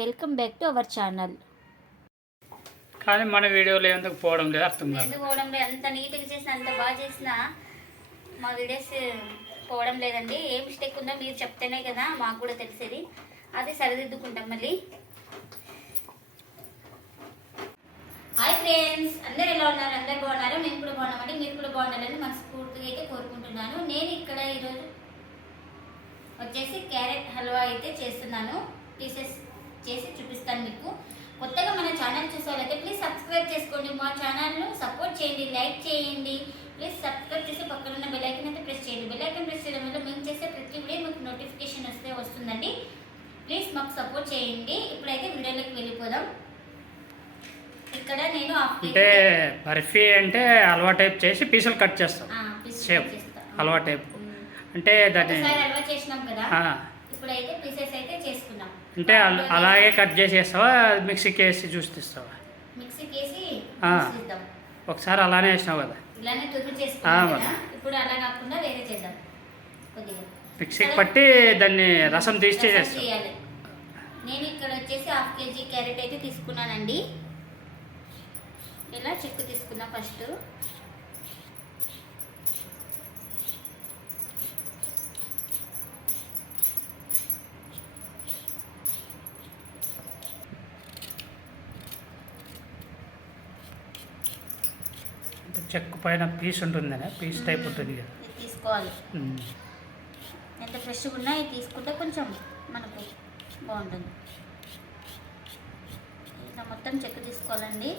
Welcome back to our channel. కానీ మన వీడియోలో ఎందుకు పోవడం లేదు? అర్థం కాదు. ఎందుకు పోవడం లేదు? అంత నీట్గా చేసిన అంత బాగా చేసిన మా వీడియోస్ పోవడం లేదండి. ఏ మిస్టేక్ ఉందో మీరు చెప్తేనే కదా మాకు కూడా తెలిసేది. అది సరిదిద్దుకుంటాం మళ్ళీ. హాయ్ ఫ్రెండ్స్ అందరు ఎలా ఉన్నారు? అందరు బాగున్నారు? మేము కూడా బాగున్నామండి. మీరు కూడా బాగుండాలని మనస్ఫూర్తిగా అయితే కోరుకుంటున్నాను. నేను ఇక్కడ ఈరోజు వచ్చేసి క్యారెట్ హల్వా అయితే చేస్తున్నాను. పీసెస్ చేసి చూపిస్తాను మీకు. కొత్తగా మన ఛానల్ చూసే వాళ్ళైతే ప్లీజ్ సబ్స్క్రైబ్ చేసుకోండి. మా ఛానల్ను సపోర్ట్ చేయండి లైక్ చేయండి. ప్లీజ్ సబ్స్క్రైబ్ చేసి పక్కన ఉన్న బెల్ ఐకన్ అయితే ప్రెస్ చేయండి. బెల్ ఐకన్ ప్రెస్ చేయడం వల్ల మేము చేసే ప్రతి వీడియో మీకు నోటిఫికేషన్ వస్తే వస్తుందండి. ప్లీజ్ మాకు సపోర్ట్ చేయండి. ఇప్పుడైతే వీడియోలోకి వెళ్ళిపోదాం. ఇక్కడ నేను అంటే బర్ఫీ అంటే హల్వా టైప్ చేసి పీసులు కట్ చేస్తాం. Shape halwa type. అంటే దాన్ని చేసినాం కదా. ఇప్పుడైతే పీసెస్ అయితే చేసుకున్నాం. అంటే అల- అలాగే కట్ చేసేస్తావా? మిక్సీకి వేసి జ్యూస్ తీస్తావా? మిక్సీకి వేసి ఒకసారి అలానే వేసినావు కదా? ఇలానే తురుము చేసుకున్నాం ఇప్పుడు అలా కాకుండా వేరే చేద్దాం. కొద్దిగా. మిక్సీకి పట్టి దాన్ని రసం తీసి చేసేస్తాం నేను ఇక్కడ వచ్చేసి హాఫ్ కేజీ క్యారెట్ అయితే తీసుకున్నానండి. ఇలా చెక్కు తీసుకున్నా ఫస్ట్ అంటే చెక్కు పైన పీస్ ఉంటుంది పీస్ టైప్ ఉంటుంది కదా. తీసుకోవాలి. ఎంత ఫ్రెష్గా ఉన్నా ఇది తీసుకుంటే కొంచెం మనకు బాగుంటుంది. ఇలా మొత్తం చెక్కు తీసుకోవాలండి.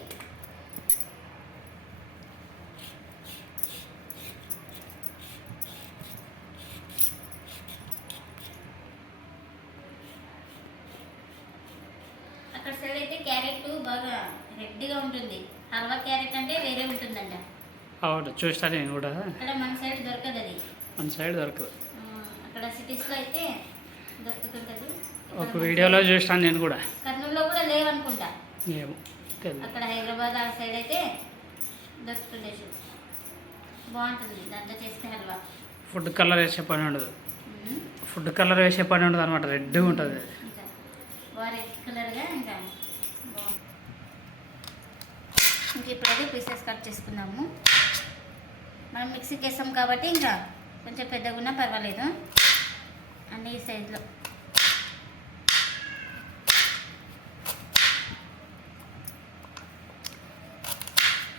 అక్కడ సైడ్ అయితే క్యారెట్ బాగా రెడ్గా ఉంటుంది. హల్వా క్యారెట్ అంటే వేరే ఉంటుందంట. అవును చూస్తాను నేను కూడా. అక్కడ మన సైడ్ దొరకదు అది. మన సైడ్ దొరకదు. అక్కడ సిటీస్లో అయితే దొరుకుతుంటుంది. ఒక వీడియోలో చూస్తాను నేను కూడా. కర్నూలులో కూడా లేవనుకుంటా. ఏమో అక్కడ హైదరాబాద్ ఆ సైడ్ అయితే దొరుకుతుండే బాగుంటుంది దాంట్లో చేస్తే హల్వా. ఫుడ్ కలర్ వేసే పని ఉండదు. ఫుడ్ కలర్ వేసే పని ఉండదు అనమాట రెడ్ ఉంటుంది. కలర్గా ఇంకా ఇప్పుడైతే పీసెస్ కట్ చేసుకుందాము. మనం మిక్సీకి వేస్తాం కాబట్టి ఇంకా కొంచెం పెద్దగా ఉన్నా పర్వాలేదు. అన్ని ఈ సైజులో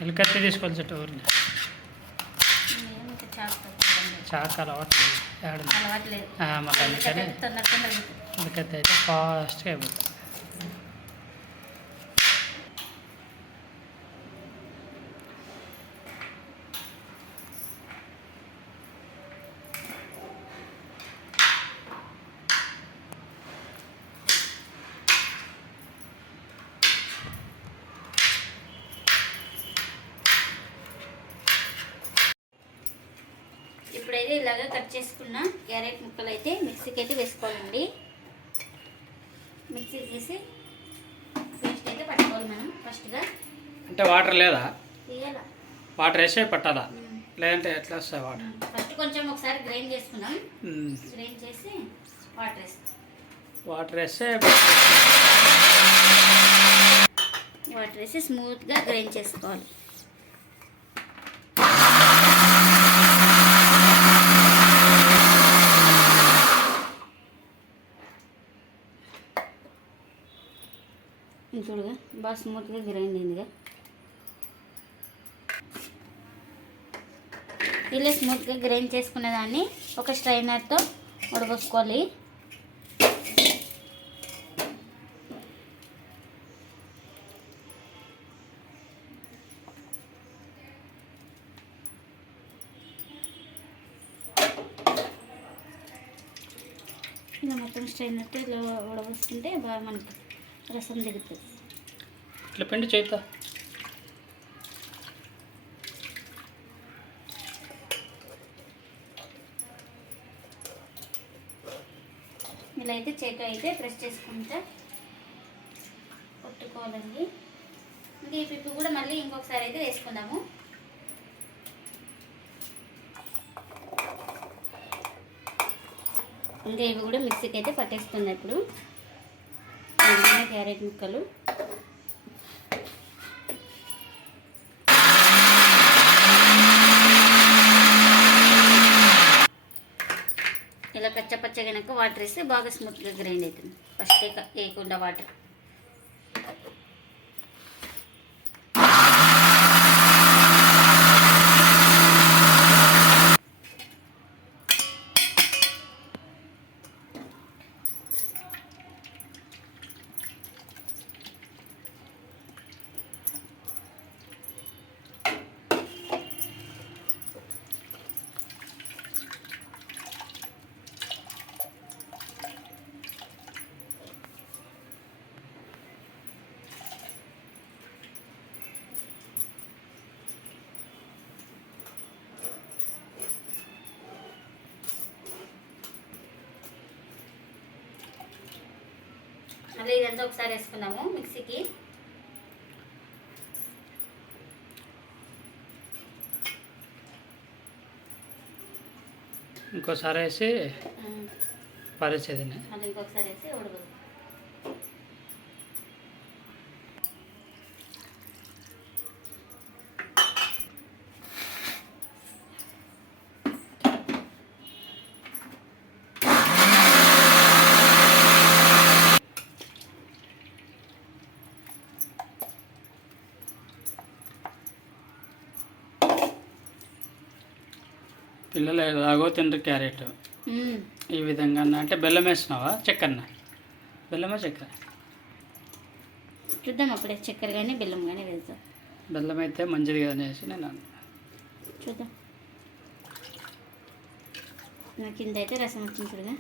ఎలికత్తి తీసుకోవాలి చెట్టు ఇంకా చాకు అలవాట్లేదు అలవాట్లేదు మళ్ళీ అందుకని ఎలికత్తి అయితే ఫాస్ట్గా అయిపోతుంది. ఇప్పుడైతే ఇలాగా కట్ చేసుకున్న క్యారెట్ ముక్కలు అయితే మిక్సీకి అయితే వేసుకోవాలండి. మిక్సీ తీసి పేస్ట్ అయితే పట్టుకోవాలి మనం ఫస్ట్గా. అంటే వాటర్ లేదా? వాటర్ వేసే పట్టాలా? లేదంటే ఎట్లా వస్తాయి వాటర్? ఫస్ట్ కొంచెం ఒకసారి గ్రైండ్ చేసుకున్నాం. గ్రైండ్ చేసి వాటర్ వేస్తాం. వాటర్ వేస్తే వాటర్ వేసి స్మూత్గా గ్రైండ్ చేసుకోవాలి. చూడగా బాగా స్మూత్గా గ్రైండ్ అయిందిగా. ఇలా స్మూత్గా గ్రైండ్ చేసుకున్న దాన్ని ఒక స్ట్రైనర్తో ఉడబోసుకోవాలి ఇలా మొత్తం స్ట్రైనర్తో ఇలా ఉడబోసుకుంటే బాగా మనకి రసం దిగుతుంది. ఇట్లా పిండి చేద్దా ఇలా అయితే చేత అయితే ప్రెస్ చేసుకుంటా కొట్టుకోవాలండి. ఇంకా ఈ పిప్పు కూడా మళ్ళీ ఇంకొకసారి అయితే వేసుకుందాము. ఇంకా ఇవి కూడా మిక్సీకి అయితే పట్టేస్తుంది ఇప్పుడు. క్యారెట్ ముక్కలు. ఇలా పచ్చ పచ్చ కనుక వాటర్ వేస్తే బాగా స్మూత్గా గ్రైండ్ అవుతుంది. ఫస్ట్ వేయకుండా వాటర్. మళ్ళీ ఇదంతా ఒకసారి వేసుకున్నాము మిక్సీకి. ఇంకోసారి వేసి పరిచేది ఇంకొకసారి వేసి ఉడకదు పిల్లలు ఎలాగో తింటారు క్యారెట్. ఈ విధంగా అంటే బెల్లం వేసినావా? చక్కెరన? బెల్లమా చక్కెర? చూద్దాం అప్పుడే. చక్కెర కానీ బెల్లం కానీ వేద్దాం. బెల్లం అయితే మంచిది కదా అనేసి నేను. చూద్దాం. నా కింద అయితే రసం వచ్చింది చూడగా.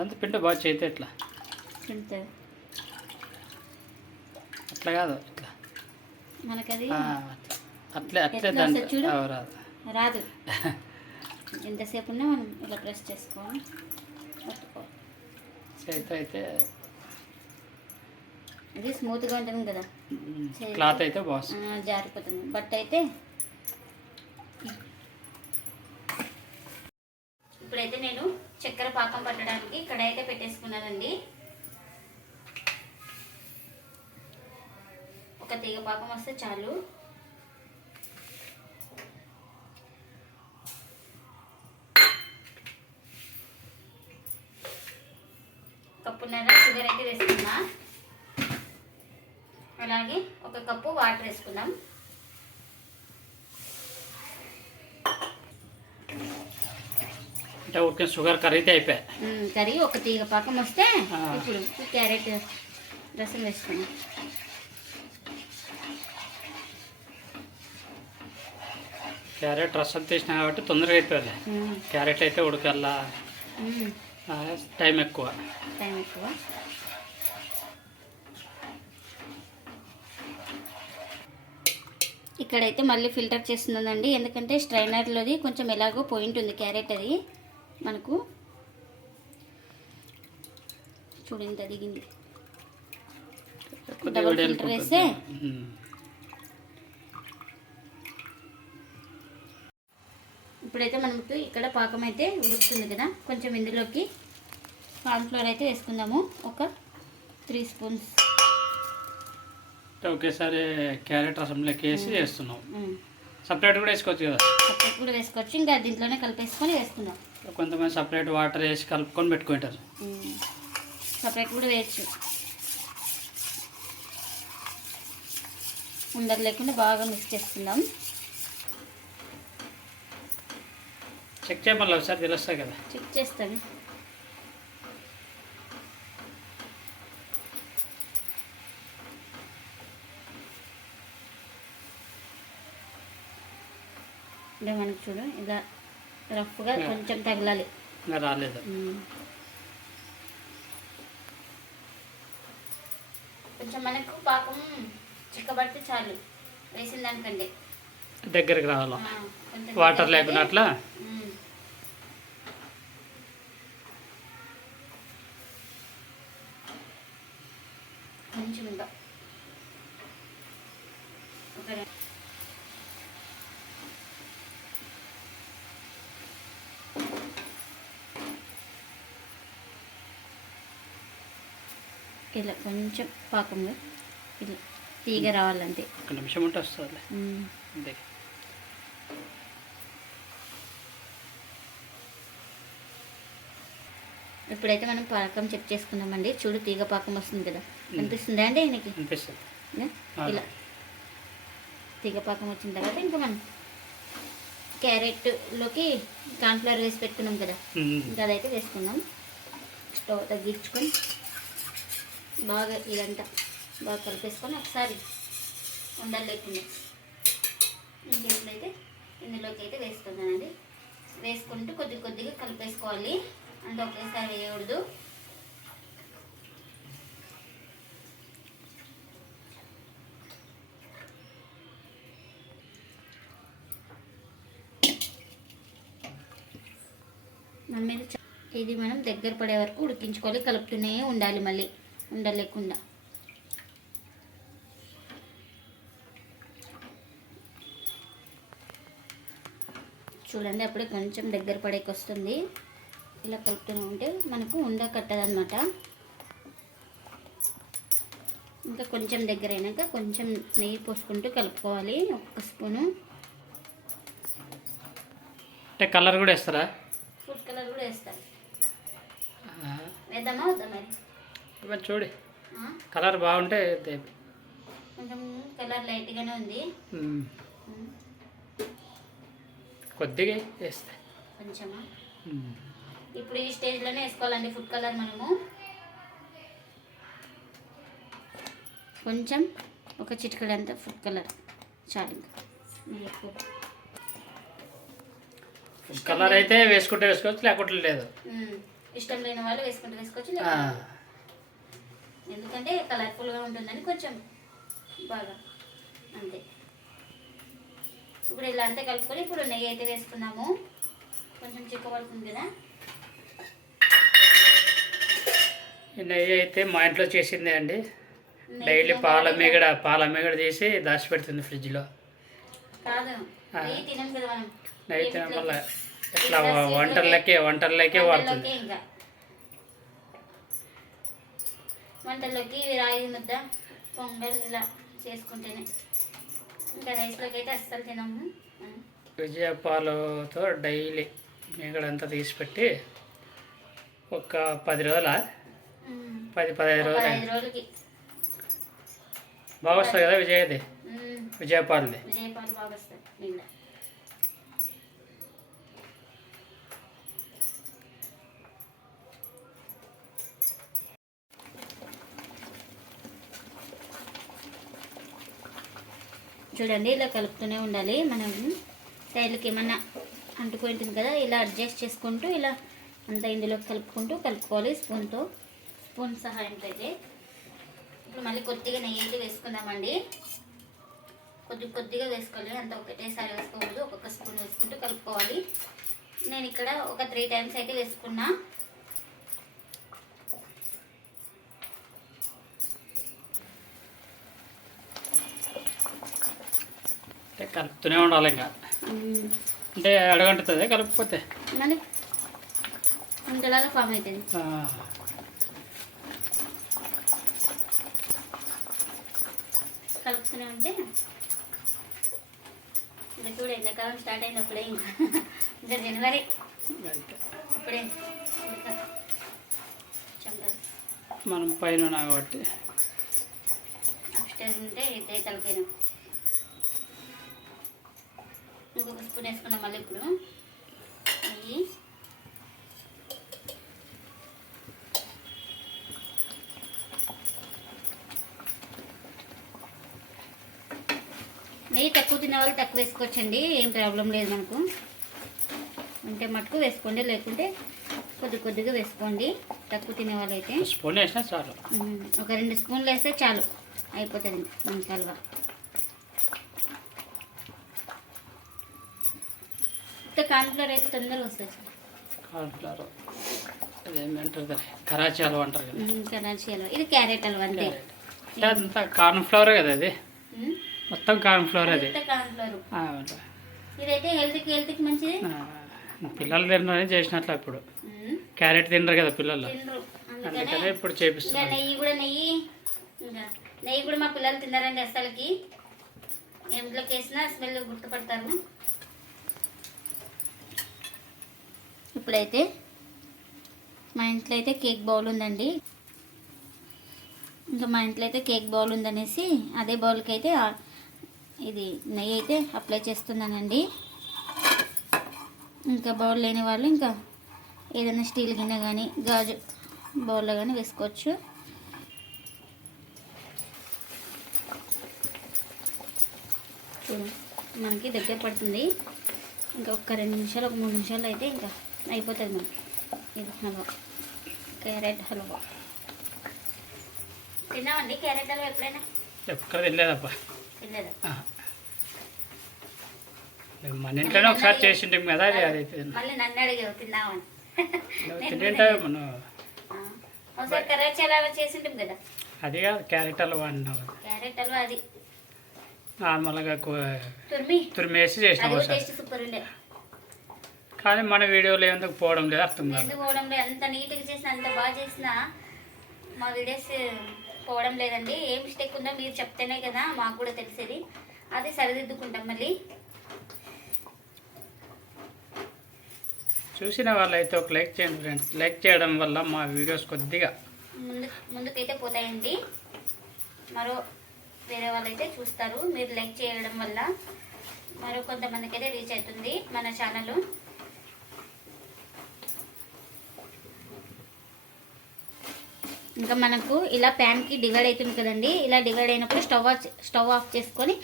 అంత పిండి బాగా చేస్తే ఎట్లా? కింద అట్లా కాదు ఇట్లా. మనకది అట్లా అట్లే దాంట్లో రాదు. రాదు. ఎంతసేపు ఉన్నా మనం ఇలా ప్రెస్ చేసుకోవాలి పట్టుకోవాలి చేతి అయితే ఇది స్మూత్గా ఉంటుంది కదా. క్లాత్ అయితే జారిపోతుంది. బట్ అయితే ఇప్పుడైతే నేను చక్కెర పాకం పట్టడానికి ఇక్కడ అయితే పెట్టేసుకున్నానండి. ఒక తీగ పాకం వస్తే చాలు కప్పున్నర షుగర్ అయితే వేసుకున్నా అలాగే ఒక కప్పు వాటర్ వేసుకుందాం. అంటే ఓకే షుగర్ కరిగితే అయిపోయాయి. కర్రీ ఒక తీగ పాకం వస్తే. ఇప్పుడు క్యారెట్ రసం వేసుకున్నాం క్యారెట్ రసం తీసినా కాబట్టి తొందరగా అయిపోయాలి. క్యారెట్ అయితే ఉడకల్లా. టైం ఎక్కువ. టైం ఎక్కువ. ఇక్కడైతే మళ్ళీ ఫిల్టర్ చేస్తున్నానండి ఎందుకంటే స్ట్రైనర్లోది కొంచెం ఎలాగో పాయింట్ ఉంది క్యారెట్ అది. మనకు చూడు ఇంత దిగింది. Double filter. వేస్తే. ఇప్పుడైతే మనకు ఇక్కడ పాకం అయితే ఉడుకుతుంది కదా. కొంచెం ఇందులోకి కార్న్ఫ్లోర్ అయితే వేసుకుందాము. ఒక త్రీ స్పూన్స్ ఒకేసారి క్యారెట్ రసంలోకి వేసి వేస్తున్నాం సపరేట్ కూడా వేసుకోవచ్చు కదా? సపరేట్ కూడా వేసుకోవచ్చు. ఇంకా దీంట్లోనే కలిపేసుకొని వేసుకుందాం కొంతమంది సపరేట్ వాటర్ వేసి కలుపుకొని పెట్టుకుంటారు. సపరేట్ కూడా వేయచ్చు. ఉండలు లేకుండా బాగా మిక్స్ చేసుకుందాం. చెక్ చేయమని ఒకసారి తెలుస్తాయి కదా? చెక్ చేస్తాను. అంటే మనకి చూడు ఇలా రఫ్గా Yeah. కొంచెం తగలాలి. రాలేదు. మ్మ్. కొంచెం మనకు పాకం చిక్కబడితే చాలు వేసిన దానికంటే. దగ్గరికి రావాలా? కొంచెం వాటర్ లేకుండా అట్లా మ్మ్. కొంచెం ఇంకా ఒక రె- ఇలా కొంచెం పాకంగా ఇలా తీగ రావాలంతే ఒక నిమిషం ఉంటే వస్తుంది. అంతే. ఇప్పుడైతే మనం పాకం చెక్ చేసుకుందామండి చూడు తీగ పాకం వస్తుంది కదా. కనిపిస్తుందా అండి ఆయనకి అనిపిస్తుంది? ఇలా. తీగ పాకం వచ్చిన తర్వాత ఇంకా మనం క్యారెట్లోకి కాన్ఫ్లవర్ వేసి పెట్టుకున్నాం కదా. ఇంకా అదైతే వేసుకుందాం. స్టవ్ తగ్గించుకొని బాగా ఇదంతా బాగా కలిపేసుకొని ఒకసారి ఉండలు లేకుండా ఇందులోకి అయితే వేసుకుందానండి వేసుకుంటూ కొద్ది కొద్దిగా కలిపేసుకోవాలి. అంటే ఒకేసారి వేయకూడదు. మన మీద ఇది మనం దగ్గర పడే వరకు ఉడికించుకోవాలి. కలుపుతూనే ఉండాలి మళ్ళీ. ఉండలేకుండా. చూడండి అప్పుడే కొంచెం దగ్గర పడేకి వస్తుంది ఇలా కలుపుతూనే ఉంటే మనకు ఉండ కట్టదనమాట ఇంకా కొంచెం దగ్గర అయినాక కొంచెం నెయ్యి పోసుకుంటూ కలుపుకోవాలి ఒక్క స్పూను. అంటే కలర్ కూడా వేస్తారా? ఫుడ్ కలర్ కూడా వేస్తారు వేద్దామా వద్దా మరి? మరి చూడి? కలర్ బాగుంటే కొంచెం కలర్ లైట్గానే ఉంది. కొద్దిగా వేస్తే. కొంచెమా. ఇప్పుడు ఈ స్టేజ్లోనే వేసుకోవాలండి ఫుడ్ కలర్ మనము. కొంచెం ఒక చిటికడంతా ఫుడ్ కలర్ చాలు ఇంకా. ఎక్కువ. కలర్ అయితే వేసుకుంటే వేసుకోవచ్చు లేకుంటే లేదు. ఇష్టం లేని వాళ్ళు వేసుకుంటే వేసుకోవచ్చు ఎందుకంటే కలర్ఫుల్గా ఉంటుందని కొంచెం బాగా అంతే. ఇప్పుడు ఇలా అంతే కలుపుకొని ఇప్పుడు నెయ్యి అయితే వేసుకున్నాము. కొంచెం చిక్కబడుతుంది కదా. నెయ్యి అయితే మా ఇంట్లో చేసిందే అండి. డైలీ పాల మీగడ పాల మీగడ చేసి దాచిపెడుతుంది ఫ్రిడ్జ్లో. కాదు ఆ. నెయ్యి తినడం వల్ల ఇట్లా వంటల్లోకి వంటల్లోకే వాడుతుంది. వంటల్లోకి రాగి ముద్ద పొంగల్ ఇలా చేసుకుంటేనే. ఇంకా రైస్లోకి అయితే అస్సలు తినము. ఆ. విజయ పాలుతో డైలీ మీగడంతా తీసి పెట్టి ఒక పది రోజుల. పది పదహైదు రోజులు? బాగా వస్తుంది కదా విజయది? ఉమ్. విజయ పాలది విజయపాలు బాగా వస్తాయి. చూడండి ఇలా కలుపుతూనే ఉండాలి. మనం సైడ్కి ఏమన్నా అంటుకొని ఉంటుంది కదా ఇలా అడ్జస్ట్ చేసుకుంటూ ఇలా అంతా ఇందులో కలుపుకుంటూ కలుపుకోవాలి స్పూన్తో. స్పూన్ సహాయంతో అయితే ఇప్పుడు మళ్ళీ కొద్దిగా నెయ్యి వేసుకుందామండి. కొద్ది కొద్దిగా వేసుకోవాలి. అంత ఒకటేసారి వేసుకోకూడదు. ఒక్కొక్క స్పూన్ వేసుకుంటూ కలుపుకోవాలి. నేను ఇక్కడ ఒక త్రీ టైమ్స్ అయితే వేసుకున్నా అంటే కలుపుతూనే ఉండాలి ఇంకా. అంటే కలుపుకోతే ఫామ్ అవుతుంది ఆ, కలుపుతూనే ఉంటే ఇంకా చూడు ఎండాకాలం స్టార్ట్ అయినప్పుడే ఇంకా. జనవరి. అప్పుడే మనం పైన కాబట్టి. అప్స్టైర్ ఉంటే ఇదే తలకాయ ఇంకొక స్పూన్ వేసుకున్నాం మళ్ళీ ఇప్పుడు నెయ్యి నెయ్యి తక్కువ తినే వాళ్ళు తక్కువ వేసుకోవచ్చండి ఏం ప్రాబ్లం లేదు మనకు. ఉంటే మటుకు వేసుకోండి లేకుంటే కొద్ది కొద్దిగా వేసుకోండి తక్కువ తినే వాళ్ళైతే. స్పూన్ వేసినా చాలు. ఒక రెండు స్పూన్లు వేస్తే చాలు అయిపోతుంది మన కలువ ఇంత కాన్ఫ్లవర్ అయితే తొందరగా వస్తుంది సార్. కార్న్ఫ్లవర్ అదేమంటారు దాన్ని కరాచీ హల్వా అంటారు కదా. కరాచీ హల్వా. ఇది క్యారెట్ హల్వా అంతే. అంటే కార్న్ఫ్లవరే కదా అది. మొత్తం కార్న్ఫ్లవర్. అది కాన్ఫ్లవర్ ఇదైతే హెల్త్కి హెల్త్కి మంచిది? పిల్లలు తినరని చేసినట్లు ఇప్పుడు. క్యారెట్ తినరు కదా పిల్లలు. తినరు. అందుకనే ఇప్పుడు ఇంకా చేపిస్తున్నాను నెయ్యి కూడా నెయ్యి నెయ్యి కూడా మా పిల్లలు తిన్నారండి అసలుకి ఎంట్లోకి వేసినా స్మెల్ గుర్తుపడతారు. ఇప్పుడైతే మా ఇంట్లో అయితే కేక్ బౌల్ ఉందండి. ఇంకా మా ఇంట్లో అయితే కేక్ బౌల్ ఉందనేసి అదే బౌల్కి అయితే ఇది నెయ్యి అయితే అప్లై చేస్తున్నానండి. ఇంకా బౌల్ లేని వాళ్ళు ఇంకా ఏదైనా స్టీల్ గిన్నె కానీ గాజు బౌల్లో కానీ వేసుకోవచ్చు. మనకి దగ్గర పడుతుంది. ఇంకా ఒక రెండు నిమిషాలు ఒక మూడు నిమిషాలు అయితే ఇంకా అయిపోతుంది మనకి. ఇది హల్వా. క్యారెట్ హల్వా. తిన్నామండి? క్యారెట్ హల్వా ఎప్పుడైనా? ఎక్కడ తినలేదప్పా తినలేదా. మన ఇంట్లోనే ఒకసారి చేసింటాం కదా అది అది మళ్ళీ నన్ను అడిగావు తిన్నామని నువ్వు నేను తింటే మనం ఒకసారి కర్రీ హల్వా చేసింటాం కదా. అది కాదు క్యారెట్ హల్వా అన్నావు. క్యారెట్ హల్వా అది. నార్మల్గా తురిమి. తురిమేసి చేసినాం ఒకసారి. సూపర్ ఉండే. కానీ మన వీడియోలో ఎందుకు పోవడం లేదు? అర్థం కాదు. ఎందుకు పోవడం లేదు? అంత నీట్గా చేసిన అంత బాగా చేసిన మా వీడియోస్ పోవడం లేదండి. ఏ మిస్టేక్ ఉందో మీరు చెప్తేనే కదా మాకు కూడా తెలిసేది. అది సరిదిద్దుకుంటాం మళ్ళీ. చూసిన వాళ్ళైతే ఒక లైక్ చేయండి ఫ్రెండ్స్. లైక్ చేయడం వల్ల మా వీడియోస్ కొద్దిగా ముందు ముందుకైతే పోతాయండి. మరో వేరే వాళ్ళైతే చూస్తారు. మీరు లైక్ చేయడం వల్ల మరో కొంతమందికి అయితే రీచ్ అవుతుంది మన ఛానల్. ఇంకా మనకు ఇలా ప్యాన్కి డివైడ్ అవుతుంది కదండి. ఇలా డివైడ్ అయినప్పుడు స్టవ్ ఆఫ్ స్టవ్ ఆఫ్ చేసుకొని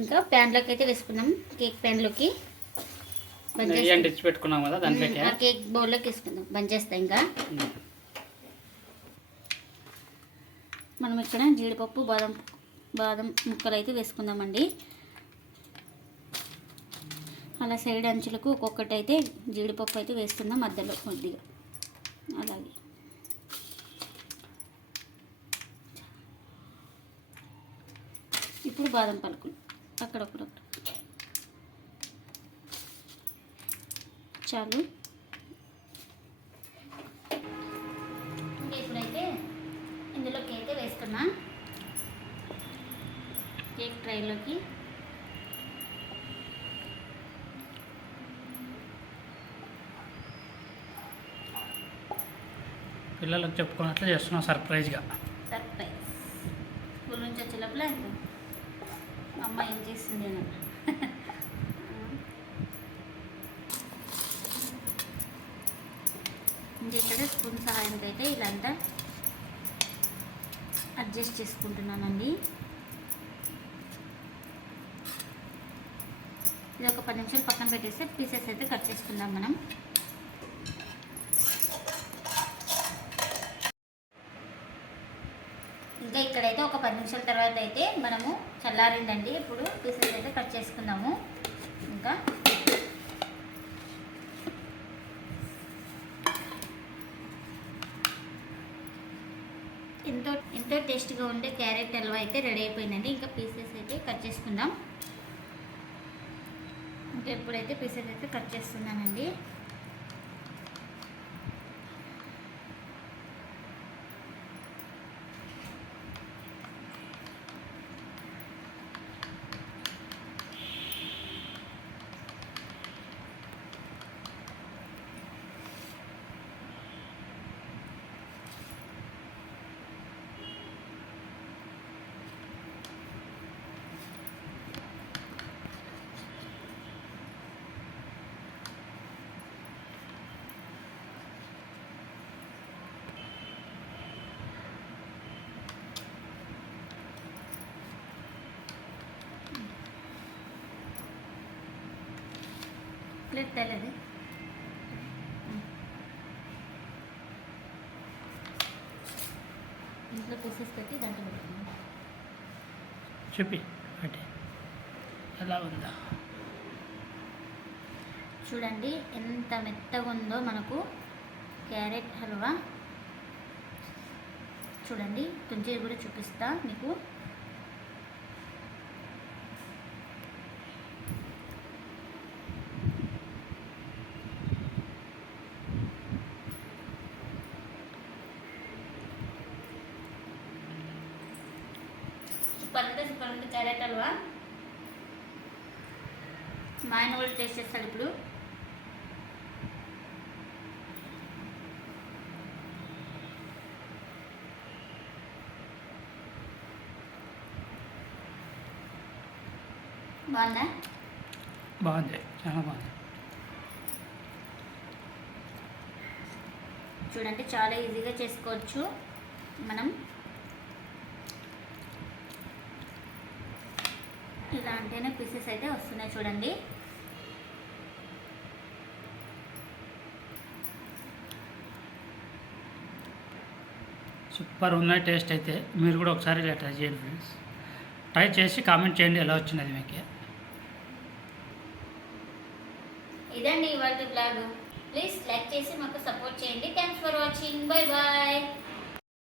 ఇంకా ప్యాన్లోకి అయితే వేసుకున్నాం. కేక్ ప్యాన్లోకి పెట్టుకున్నాం కదా దాంట్లోకి ఆ కేక్ బౌల్లోకి వేసుకుందాం. బంద్ చేస్తాం ఇంకా. మనం ఇక్కడ జీడిపప్పు బాదం బాదం ముక్కలు అయితే వేసుకుందామండి. అలా సైడ్ అంచులకు ఒక్కొక్కటి అయితే జీడిపప్పు అయితే వేసుకుందాం మధ్యలో కొద్దిగా. అలాగే ఇప్పుడు బాదం పలుకులు. అక్కడొక్కడొక్కడ. చాలు. ఇప్పుడైతే ఇందులోకి అయితే వేస్తున్నా కేక్ ట్రైలోకి. పిల్లలకు చెప్పుకున్నట్లు చేస్తున్నాం సర్ప్రైజ్గా. సర్ప్రైజ్. స్కూల్ నుంచి వచ్చే లోపల మా అమ్మ ఏం చేసింది అని ఇంకా ఇక్కడ స్పూన్ సహాయంతో అయితే ఇలాంతా అడ్జస్ట్ చేసుకుంటున్నానండి. ఇది ఒక పది నిమిషాలు పక్కన పెట్టేస్తే పీసెస్ అయితే కట్ చేసుకుందాం మనం ఇంకా ఇక్కడైతే ఒక పది నిమిషాల తర్వాత అయితే మనము చల్లారిందండి. ఇప్పుడు పీసెస్ అయితే కట్ చేసుకుందాము. ఇంకా ఎంతో ఎంతో టేస్ట్గా ఉండే క్యారెట్ హల్వా అయితే రెడీ అయిపోయిందండి. ఇంకా పీసెస్ అయితే కట్ చేసుకుందాం. ఇంకా ఇప్పుడైతే పీసెస్ అయితే కట్ చేస్తున్నానండి. ప్లేట్ తెల్లది ఇంట్లో పీసెస్ పెట్టి దాంట్లో పెట్టుకున్నాం చూపి అంటే ఎలా ఉందా? చూడండి ఎంత మెత్తగా ఉందో మనకు క్యారెట్ హల్వా. చూడండి కొంచెం కూడా చూపిస్తా మీకు. ఉంది క్యారెట్ హల్వా మా ఆయన కూడా టేస్ట్ చేస్తాడు ఇప్పుడు. బాగుందా? బాగుంది చాలా బాగుంది. చూడండి చాలా ఈజీగా చేసుకోవచ్చు మనం. ఇలా అంటేనే పీసెస్ అయితే వస్తున్నాయి చూడండి. సూపర్ ఉన్నాయి టేస్ట్ అయితే. మీరు కూడా ఒకసారి ఇలా ట్రై చేయండి ఫ్రెండ్స్ ట్రై చేసి కామెంట్ చేయండి ఎలా వచ్చినది మీకు. ఇదండి ఇవాళ బ్లాగ్ ప్లీజ్ లైక్ చేసి మాకు సపోర్ట్ చేయండి. Thanks for watching bye bye